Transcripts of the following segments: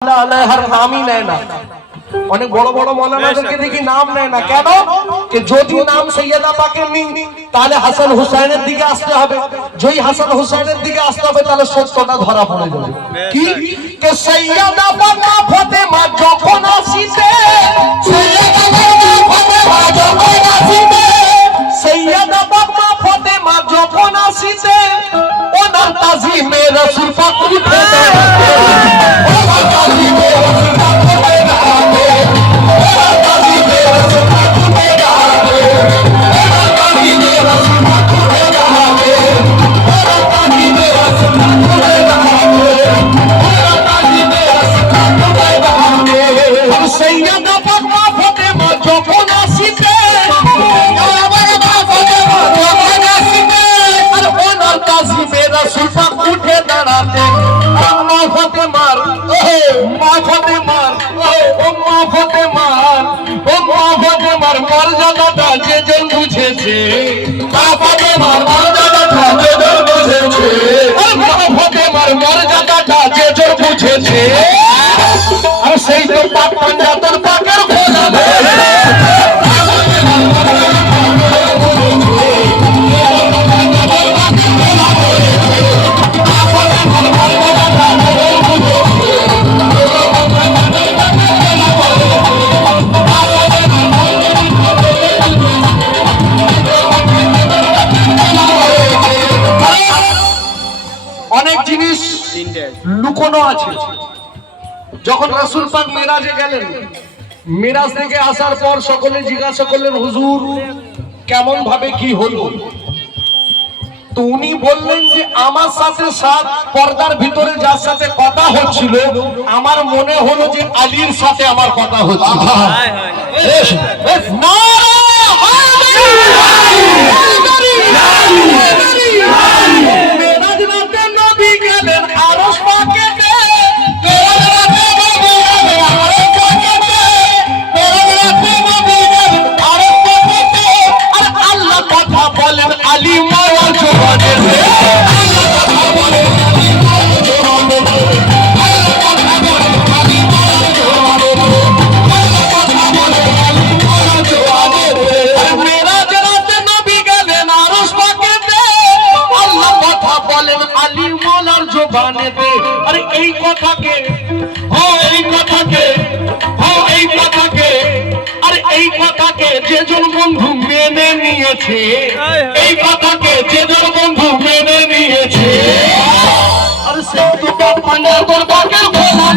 আলাইহার নামই নেয় না। অনেক বড় বড় মৌলানাদেরকে দেখি নাম নেয় না কেন? যে যদি নাম সৈয়দা পাকের নিই তাহলে হাসান হুসাইনের দিকে আসতে হবে, যদি হাসান হুসাইনের দিকে আসতে হবে তাহলে সত্যটা ধরা পড়ে যাবে। কি কে সৈয়দা পাক ফাতেমা যখন আসিতে, সৈয়দা পাক ফাতেমা যখন আসিতে, সৈয়দা পাক ফাতেমা যখন আসিতে, ওনার তাজিমে রাসূল পাক উঠে দাঁড়াতে, ওনার তাজিমে রাসূল পাক উঠে দাঁড়াতে, ওনার তাজিমে রাসূল পাক উঠে দাঁড়াতে, ওনার তাজিমে রাসূল পাক উঠে দাঁড়াতে, ওনার তাজিমে রাসূল পাক উঠে দাঁড়াতে, ওনার তাজিমে রাসূল পাক উঠে দাঁড়াতে। আর সৈয়দা পাক ফাতেমা যখন আসিতে, রাসূল পাক উঠে দাঁড়াতে, মা ফাতেমার মর্যাদাটা যে জন বুঝেছে, মা ফাতেমার মর্যাদাটা যে জন বুঝেছে, মা ফাতেমার মর্যাদাটা যে জন বুঝেছে, আর সেই তো পাক পাঞ্জাতন পাকের খোঁজা লুকোনো আছে। যখন রাসূল পাক মেরাজে গেলেন, মেরাজ থেকে আসার পর সকলে জিজ্ঞাসা করলেন, হুজুর কেমন ভাবে কি হলো? তো উনি বললেন যে আমার সাথে সাত পর্দার ভিতরে যার সাথে কথা হচ্ছিল, আমার মনে হলো যে আলীর সাথে আমার কথা হচ্ছিল। আরে এই কথাকে, আরে এই কথাকে যেজন বন্ধু মেনে নিয়েছে, এই কথাকে যেজন বন্ধু মেনে নিয়েছে, আরে সে তো পাঞ্জাব দরবারের গোলাম।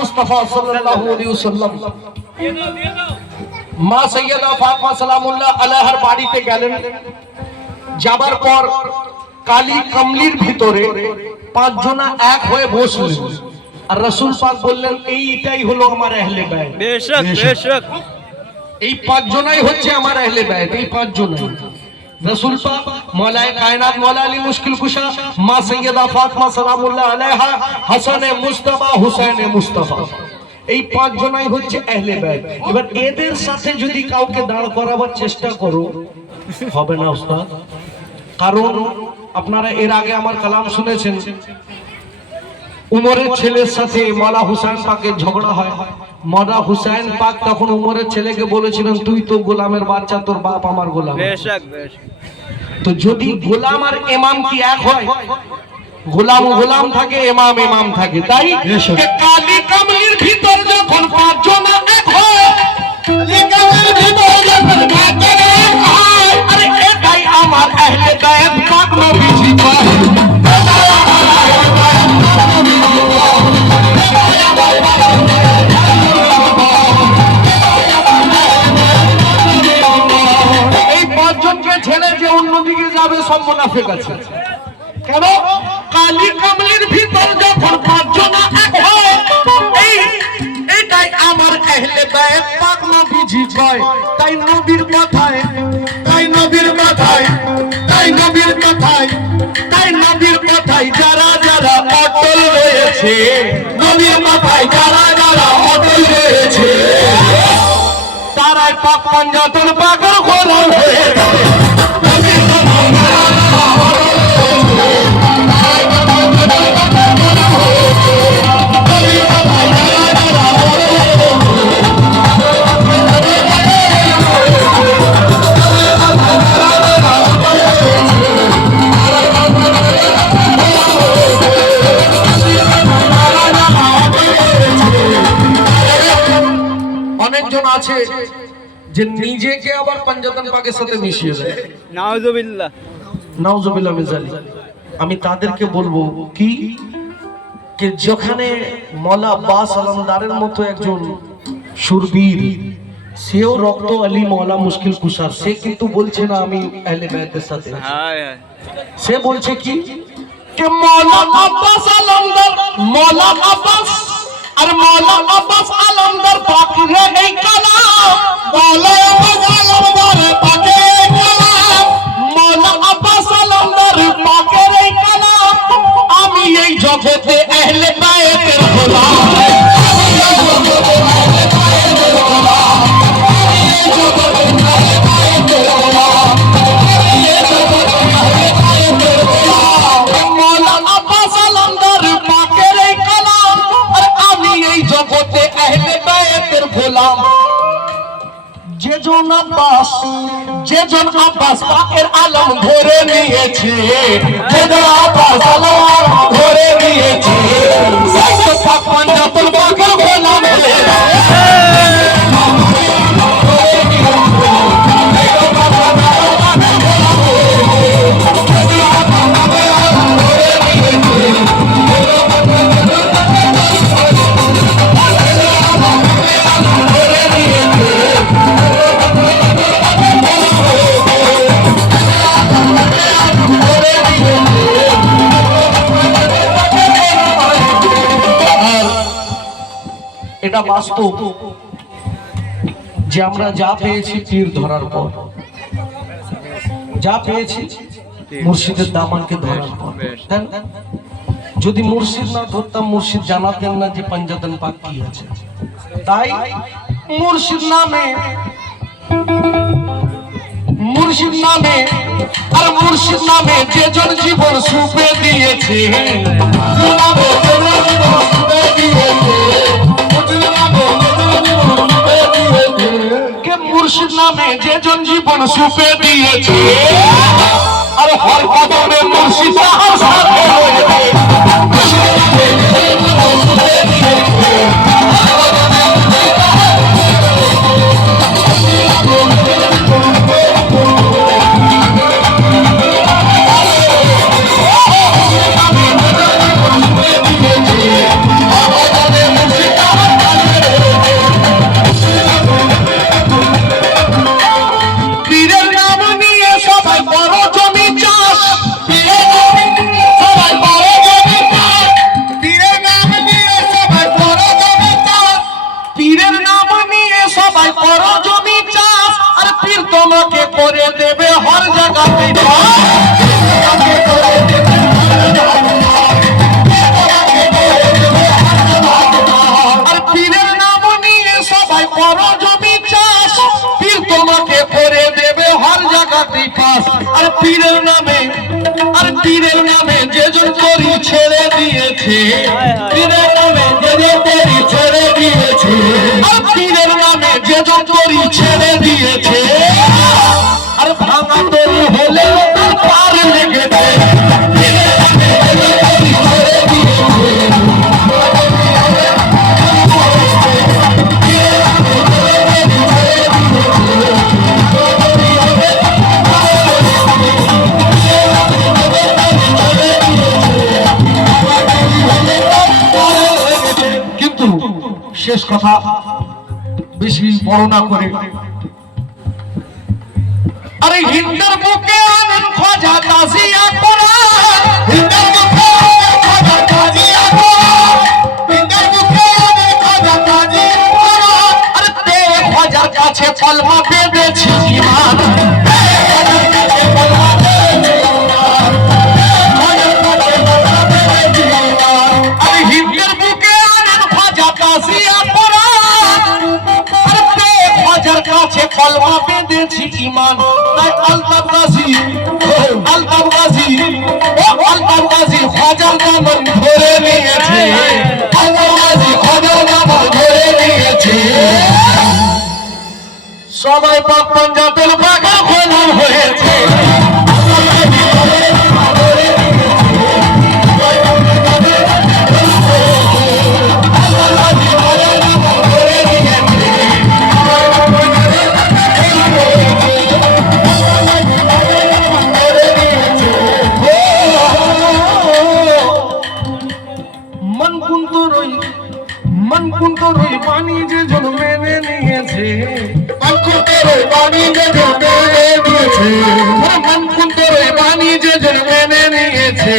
মুস্তাফা সাল্লাল্লাহু আলাইহি ওয়াসাল্লাম মা সাইয়্যিদা ফাতেমা সালামুল্লাহ আলাইহার বাড়িতে গেলেন। যাবার পর কালী কামলির ভিতরে পাঁচজনা এক হয়ে বসলেন, আর রাসূল পাক বললেন এইটাই হলো আমার আহলে বাইত। বেশক বেশক, এই পাঁচজনাই হচ্ছে আমার আহলে বাইত। এই পাঁচজনাই রাসূল পাক, মওলায়ে কায়নাত মওলা আলী মুশকিল কুশা, মা সাইয়্যিদা ফাতেমা সালামুল্লাহ আলাইহা, হাসানে মুস্তাফা, হুসাইনে মুস্তাফা, এই পাঁচজনাই হচ্ছে আহলে বাইত। এবার এদের সাথে যদি কাউকে দাঁড় করাবার চেষ্টা করো, হবে না উস্তাদ। কারণ আপনারা এর আগে আমার কালাম শুনেছেন, উমরের ছেলের সাথে মওলা হুসাইন পাকের ঝগড়া হয়। মওলা হুসাইন পাক তখন উমরের ছেলেকে বলেছিলেন, তুই তো গোলামের বাচ্চা, তোর বাপ আমার গোলাম। তো যদি গোলাম আর ইমাম কি এক হয়? গোলাম গোলাম থাকে, ইমাম ইমাম থাকে। তাই কালী কামলির ভিতর যখন পাঁচজন এক হয়, কালী কামলির ভিতর যখন পাঁচজন এক হয়, আরে এটাই আমার আহলে বাইত পাক নবীজি পাক। এই পাঁচজনকে ছেড়ে যে অন্যদিকে যাবে সব মুনাফিক আছে। কেন কালী কামলির ভিতর যখন পাঁচজনা এক হয় এটাই আমার আহলে বাইত পাক নবীজি কয় তাই নবীর কথায় তাই নবীর কথায় তাই নবীর কথায় তাই নবীর কথায় যারা যারা অটল রয়েছে নবীর কথায় যারা যারা অটল রয়েছে তারাই পাক পাঞ্জাতন পাগল গোলাম হয়ে যাবে নবীর কথায় অনেকজন আছে যে নিজেকে আবার পাঞ্জাতন পাকের সাথে মিশিয়ে দেয় নাউজুবিল্লাহ নাউজুবিল্লাহ মিন যালিক। আমি তাদেরকে বলবো কি যে যেখানে মওলা আব্বাস আলমদারের মতো একজন সুরবীর সেও রক্ত আলী মওলা মুশকিল কুশার সে কিন্তু বলছে না আমি আহলে বাইতের সাথে আছি। হায় হায় সে বলছে কি যে মওলা আব্বাস আলমদার মওলা আব্বাস আর মওলা আব্বাস আলমদার পাকের এই কালাম মওলা আব্বাস আলমদার পাকের এই কালাম মওলা আব্বাস আলমদার পাকের এই কালাম আমি এই জগতে আহলে বাইতের গোলাম যেজন আব্বাস পাকের আলম ধরে নিয়েছে যেজন আব্বাস আলম ধরে নিয়েছে সেই তো পাক পাঞ্জাতন পাকের গোলাম হয়ে এটা বাস্তব যে আমরা যা পেয়েছি পীর ধরার পর যা পেয়েছি মুর্শিদের দামানকে ধরার পর যদি মুর্শিদ না ধরতাম মুর্শিদ জানাতেন না যে পাঞ্জাতন পাক কি আছে তাই মুর্শিদ নামে আর মুর্শিদ নামে যেজন জীবন সুপে দিয়েছে মুর্শিদ নামে যেজন জীবন সুপে দিয়েছে আর হর কদমে মুর্শিদ সাথে করে দেবে হর জায়গাতে আর পীরের নাম নিয়ে সবাই করো জমি চাষ পীর তোমাকে করে দেবে হর জায়গাতে পাস আর পীরের নামে যেজন করি ছেড়ে দিয়েছে পীরের নামে যেজন করি ছেড়ে দিয়েছে আর পীরের নামে যেজন করি ছেড়ে দিয়েছে আর ভাঙা তৈরি হলে তার পার লেগেছে কিন্তু শেষ কথা বেশি বড় না করে আরে হিন্দের বুকে আনেন খোঁজা তাজিয়া কোরআন খাজা দামন ধরে নিয়েছে, আল্লাহ মাঝি খাজা দামন ধরে নিয়েছে। সবাই পাক পাঞ্জাবের বাঘা গোলাম হয়েছে। मन कुंतोर पानी जे जो मैंने निয়েছে, मन कुंतोर पानी जे जो मैंने निয়েছে, मन कुंतोर पानी जे जो मैंने निয়েছে।